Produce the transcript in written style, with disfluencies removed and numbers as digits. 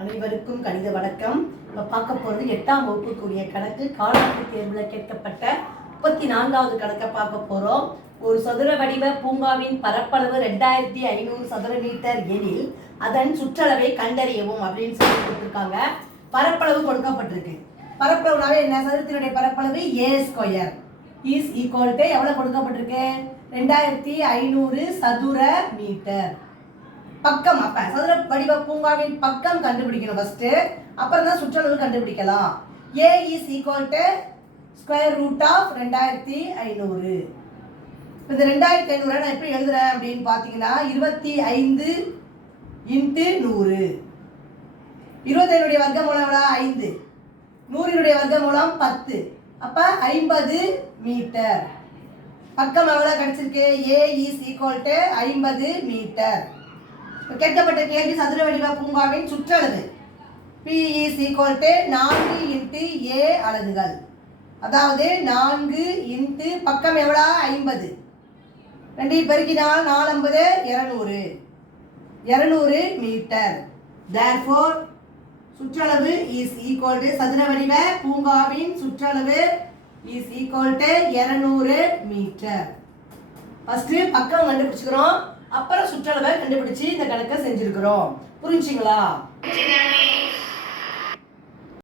அனைவருக்கும் கணித வணக்கம். இப்போ பார்க்க போகிறது 8ஆம் வகுப்புக்குரிய கணக்கு. காலாண்டு தேர்வில் கேட்கப்பட்ட 34வது கணக்கை பார்க்க போகிறோம். ஒரு சதுர வடிவ பூங்காவின் பரப்பளவு 2500 சதுர மீட்டர் எனில் அதன் சுற்றளவை கண்டறியவும் அப்படின்னு சொல்லி கொடுத்துருக்காங்க. பரப்பளவு கொடுக்கப்பட்டிருக்கு. பரப்பளவுனாவே என்ன? சதுரத்தினுடைய பரப்பளவு a² இஸ் ஈக்குவல் டு எவ்வளோ கொடுக்கப்பட்டிருக்கு? 2500 சதுர மீட்டர். பக்கம், அப்ப சதுர வடிவ பூங்காவின் பக்கம் கண்டுபிடிக்கணும் ஃபர்ஸ்ட், அப்புறம் தான் சுற்றளவு கண்டுபிடிக்கலாம். a is equal to square root of 2500. இந்த 2500 நான் எப்படி எழுதுறேன் அப்படின்னு பார்த்தீங்கன்னா 25 × 100. 25 வர்க்கமூலம் எவ்வளோ? 5. 100 வர்க்கமூலம் 10. அப்ப 50 மீட்டர். பக்கம் எவ்வளோ கிடைச்சிருக்கு? a is equal to 50 metre. கேட்கப்பட்ட கேள்வி சதுர வடிவ பூங்காவின் சுற்றளவு P is equal to 4 × a அலகுகள். அதாவது 4 × பக்கம் எவ்வளோ? 50. 2 பெருக்கினால் 4 50 200 மீட்டர். Therefore சுற்றளவு is equal to சதுர வடிவ பூங்காவின் சுற்றளவு is equal to 200 metre. First பக்கம் கண்டுபிடிச்சுக்கிறோம், அப்புறம் சுற்றளவை கண்டுபிடிச்சு இந்த கணக்கை செஞ்சிருக்கிறோம். புரிஞ்சுங்களா?